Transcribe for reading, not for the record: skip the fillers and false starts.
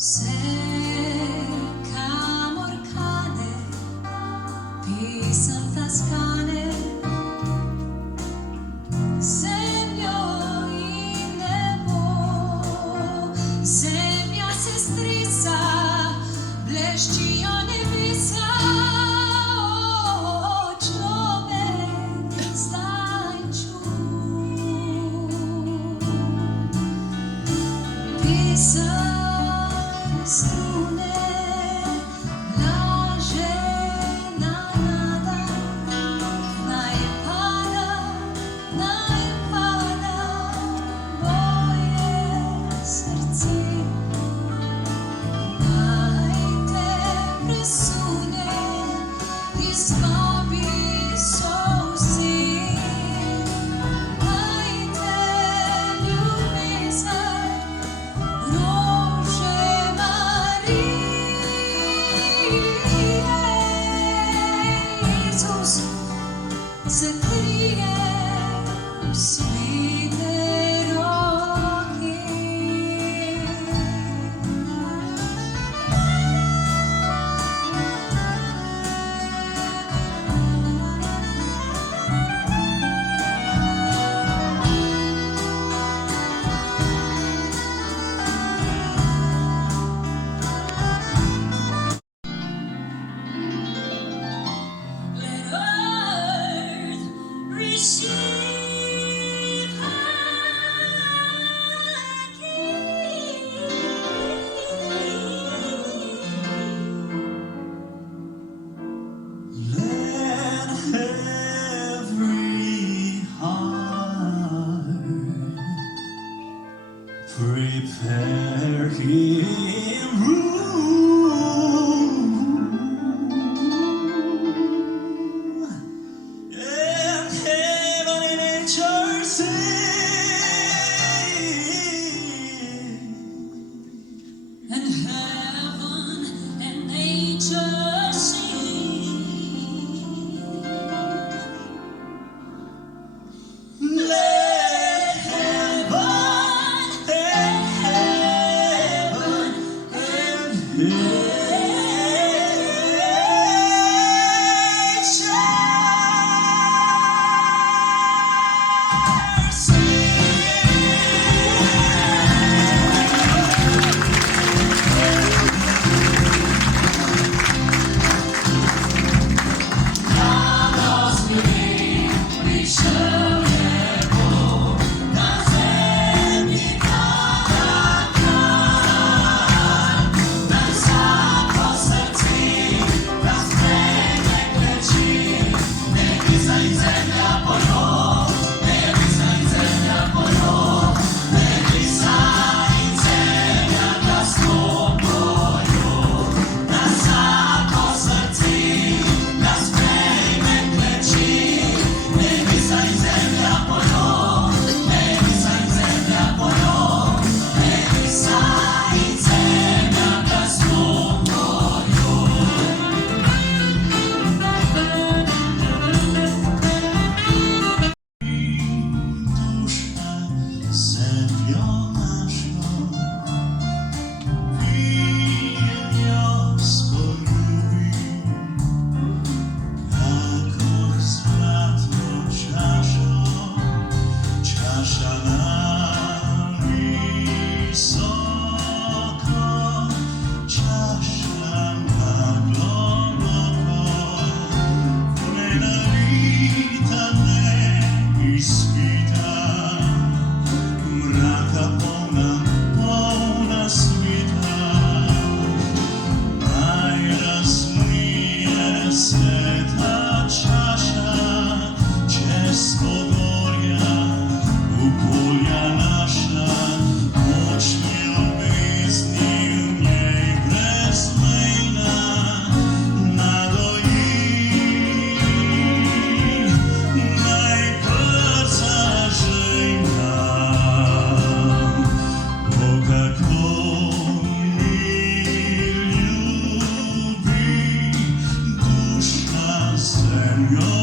Cercam orcane, pisam tascane, semio in nebo, zemlja se strisa, blešćijo nebesa, človek zdaj pisam strune, blažena nada, naj pada moje srce, naj te presune iz zmabi solzi, naj te ljubezen Rože Marije, Isus zakrije v svete roke. Let earth receive her King. Let every heart prepare him room, and heaven and nature sing. And heaven and nature sing. Let heaven nature Zemljo našo, vinjo spoljubi, kako zlatno čašo, čaša nam visoko, čaša nam globoko, ne nalita, ne ispita. Mraka polna svita, najrazlije se ta čaša, čez podorja v polja naša, moč ljubezni v njej brezmejna nadoji, najkrca žejna. Kako mi ljubi duša zemljo